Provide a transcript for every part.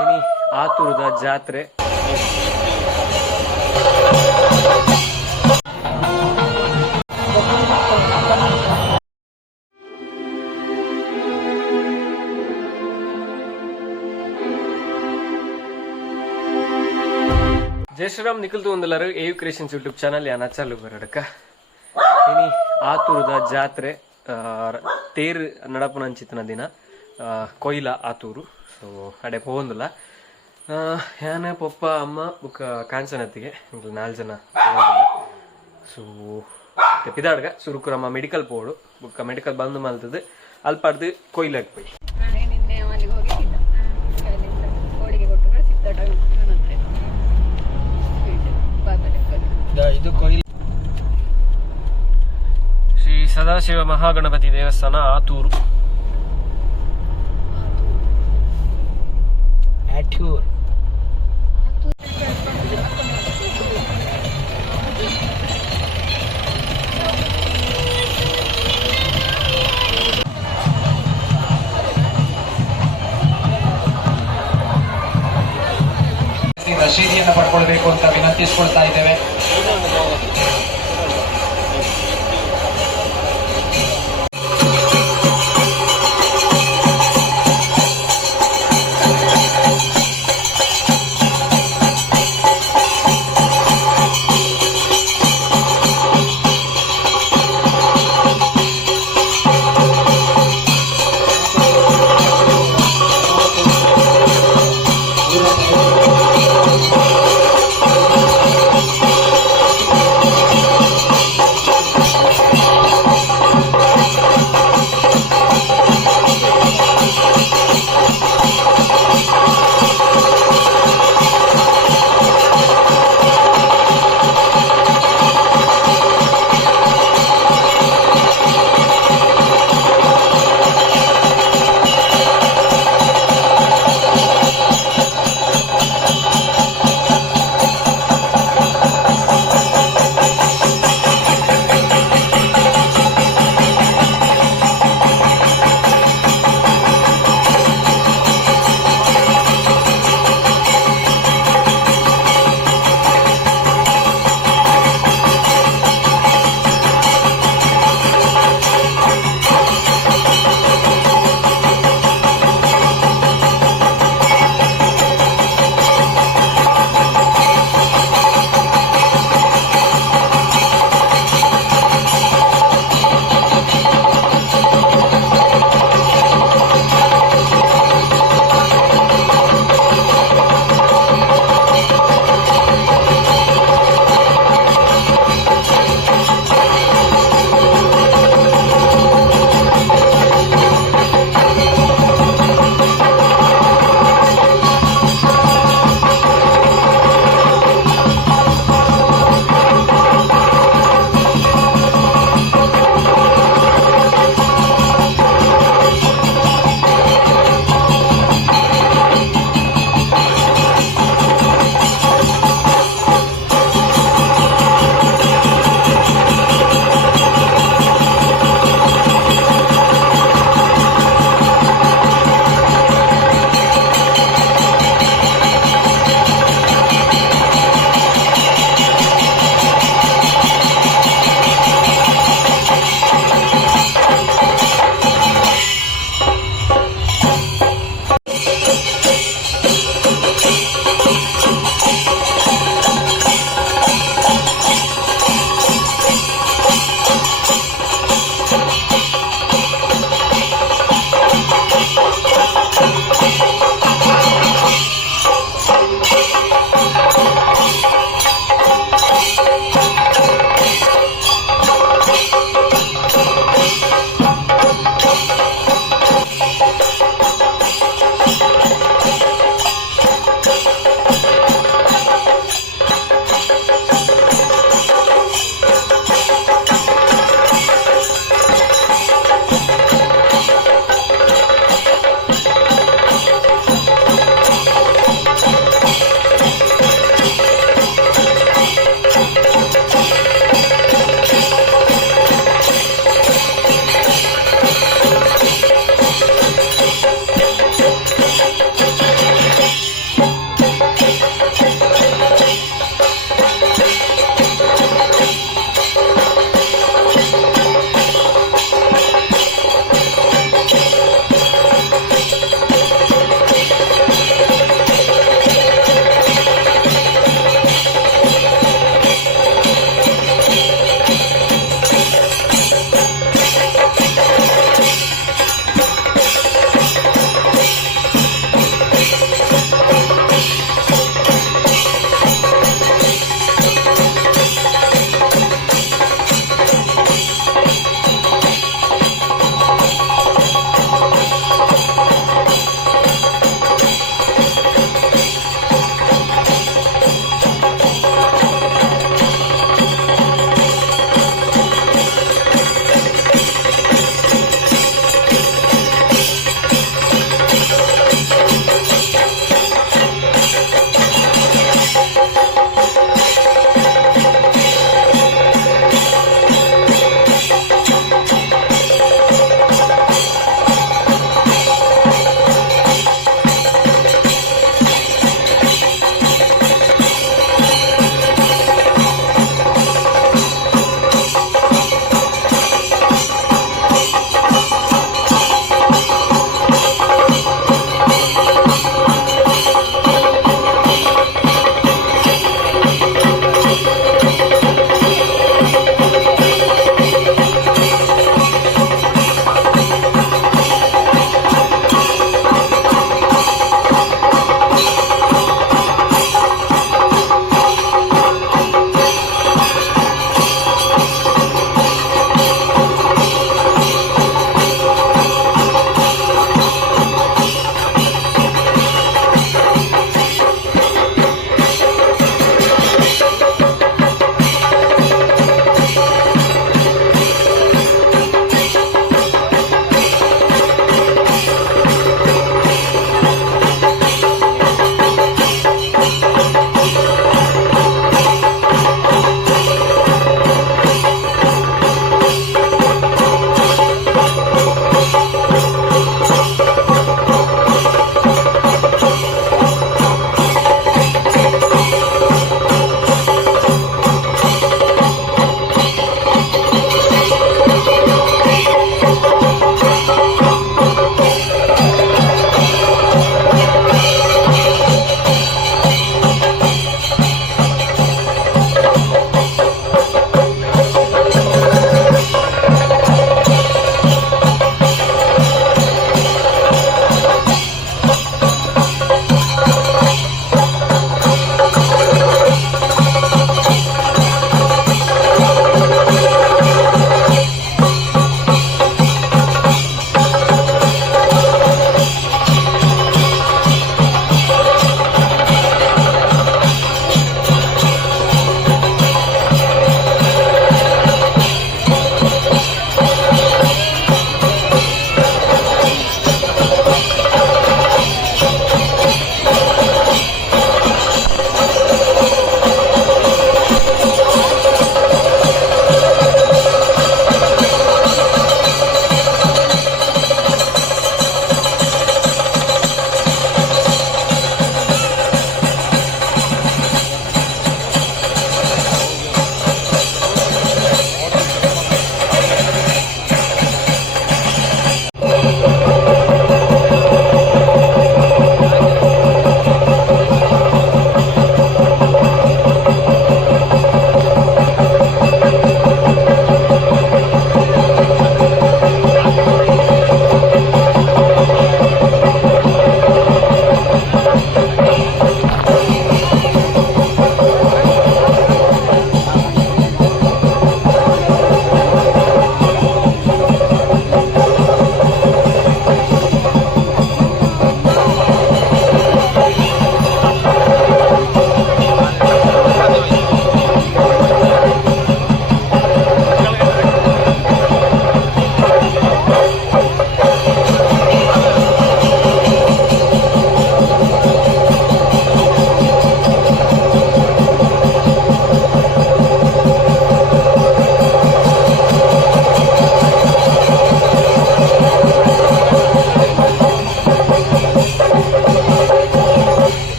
ಇನಿ ಆತುರದ ಜಾತ್ರೆ. ಜೈ ಶ್ರೀರಾಮ್ ನಿಖಿಲ್ ಒಂದಲ್ಲರು ಏವ್ ಕ್ರಿಯೇಷನ್ಸ್ ಯೂಟ್ಯೂಬ್ ಚಾನಲ್ ಯಾನ್ ಅಚಲ್ ಉಬರಡ್ಕ ಇನಿ ಆತುರದ ಜಾತ್ರೆ ತೇರು ನಡಪುನಂಚಿತ್ತಿನ ದಿನ ಕೊಯ್ಲ ಆತೂರು. ಸೊ ಅಡೆ ಪೋಂದಿಲ್ಲ ಯಾನ ಪಪ್ಪ ಅಮ್ಮ ಬುಕ್ಕ ಕಾಂಚನತ್ತಿಗೆ 4 ಜನ ಪೋಂದಿಲ್ಲ. ಸೊ ಪಿದಾಡ್ಗ ಸುರುಕುರಮ್ಮ ಮೆಡಿಕಲ್ ಪೋಡು ಬುಕ್ಕ ಮೆಡಿಕಲ್ ಬಂದು ಮಲ್ತದ್ದು ಅಲ್ಪಾಡ್ದು ಕೊಯ್ಲಕ್ಕೆ ಪೋಯಿ ಇದು ಕೊಯ್ಲ. ಶ್ರೀ ಸದಾಶಿವ ಮಹಾಗಣಪತಿ ದೇವಸ್ಥಾನ ಆತೂರು. ರಶೀದಿಯನ್ನು ಪಡ್ಕೊಳ್ಬೇಕು ಅಂತ ವಿನಂತಿಸ್ಕೊಳ್ತಾ ಇದ್ದೇವೆ.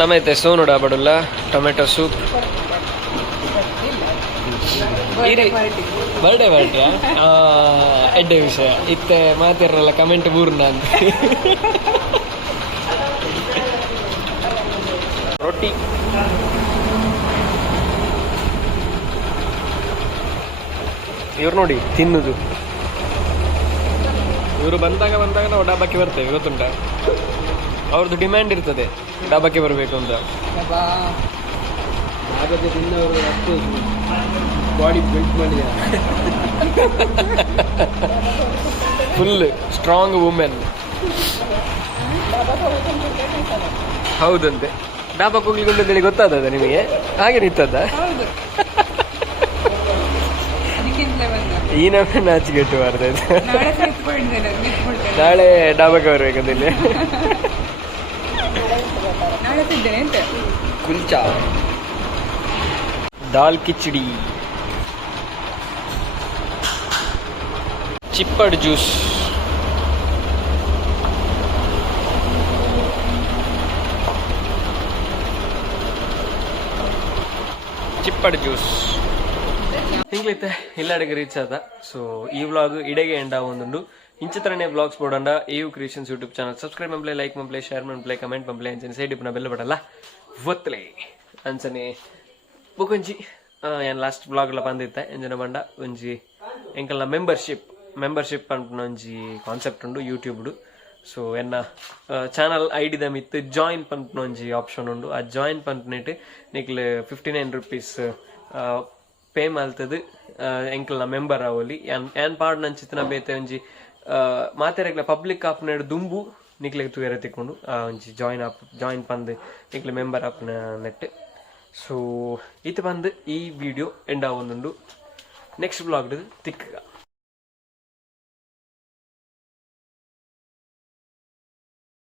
ಟೊಮೆಟೊ ಸೋನುಡ ಬಡುಲ್ಲ ಟೊಮೆಟೊ ಸೂಪ್ ಬರ್ಡೇ ಮಾಡ್ರ ಎಡ್ಡೆ ವಿಷಯ ಇತ್ತೆ ಮಾತಿರಲ್ಲ ಕಮೆಂಟ್ ಬೂರ್ನ ಅಂತ ರೊಟ್ಟಿ ಇವ್ರು ನೋಡಿ ತಿನ್ನುದು ಇವರು ಬಂದಾಗ ನಾವು ಡಾಬಾಕ್ಕೆ ಬರ್ತೇವೆ ಗೊತ್ತುಂಟ ಅವ್ರದ್ದು ಡಿಮ್ಯಾಂಡ್ ಇರ್ತದೆ ಡಾಬಾಕ್ಕೆ ಬರಬೇಕು ಅಂತ ಬಾಡಿ ಬಿಲ್ಟ್ ಮಾಡಿದ ಫುಲ್ ಸ್ಟ್ರಾಂಗ್ ವುಮೆನ್ ಹೌದಂತೆ ಡಾಬಾಕ್ಕೆ ಹೋಗ್ಲಿಕ್ಕೆ ಅಂತೇಳಿ ಗೊತ್ತಾದ ನಿಮಗೆ ಹಾಗೆ ನಿಂತದ್ದ ಈ ನಮಗೆ ನಾಚಿಗೆಟ್ಟು ಬರ್ತದೆ ನಾಳೆ ಡಾಬಾಕ್ಕೆ ಬರ್ಬೇಕಂತಿಲ್ಲ ಕುಲ್ಚಾ ದಾಲ್ ಕಿಚಡಿ ಚಿಪ್ಪಡ್ ಜ್ಯೂಸ್ ಚಿಪ್ಪಡ್ ಜ್ಯೂಸ್ ಹಿಂಗ್ಲೈತೆ ಎಲ್ಲಾಡಿಗೆ ರೀಚ್ ಆದ ಸೊ ಈ ವ್ಲಾಗ್ ಇಡೆಗೆ ಎಂಡ್ ಆಗೊಂದುಂಡು ಇಂಚಿತ್ರನೇ ವ್ಲಾಗ್ಸ್ ಬೋಡಂಡ EU creations YouTube channel subscribe ಮಂಪ್ಲೆ ಲೈಕ್ ಮಂಪ್ಲೆ ಶೇರ್ ಮಂಪ್ಲೆ ಕಮೆಂಟ್ ಮಂಪ್ಲೆ ಅಂಚನೆ ಸೈಡ್ ಇಪ್ಪನ ಬೆಲ್ಲ ಬಡಲ್ಲ ಒತ್ತಲೆ ಅಂಚನೆ ಬುಕೊಂಜಿ ಏನು ಲಾಸ್ಟ್ ಬ್ಲಾಗ್ಲ ಬಂದಿತ್ತೆ ಎಂಜನ ಬಂಡ ಒಂಜಿ ಎಂಕಲ್ನ ಮೆಂಬರ್ಶಿಪ್ ಅಂಟ್ನ ಒಂಜಿ ಕಾನ್ಸೆಪ್ಟ್ ಉಂಡು ಯೂಟ್ಯೂಬ್ಡು ಸೊ ಎನ್ನ ಚಾನಲ್ ಐಡಿದ ಮಿತ್ತು ಜಾಯಿನ್ ಪಂಪ್ನ ಒಂಜಿ ಆಪ್ಷನ್ ಉಂಡು ಆ ಜಾಯಿನ್ ಪಂಪ್ನೇಟ್ ನಿಕ್ಲು 59 ರೂಪೀಸ್ ಪೇ ಮಲ್ತದು ಎಂಕಲ್ನ ಮೆಂಬರ್ ಅವಲಿ ಏನ್ ಪಾಡ್ ನಂಚಿತ್ತಿನ ಬೇತೆ ಒಂಜಿ ಮಾತೆರೆಗ್ಲ ಪಬ್ಲಿಕ್ ಆಪ್ನೇಡ್ ದುಂಬು ನಿಕ್ಲೆಗ್ ತೂಯರೆ ತಿಕ್ಕೊಂಡು ಒಂಜಿ ಜಾಯಿನ್ ಪಂದ್ ನಿಕ್ಲೆ ಮೆಂಬರ್ ಆಪ್ನ ನೆಟ್ ಸೊ ಇದು ಬಂದು ಈ ವಿಡಿಯೋ ಎಂಡ್ ಆಗೊಂದುಂಡು ನೆಕ್ಸ್ಟ್ ಬ್ಲಾಗ್ ತಿಕ್ಕ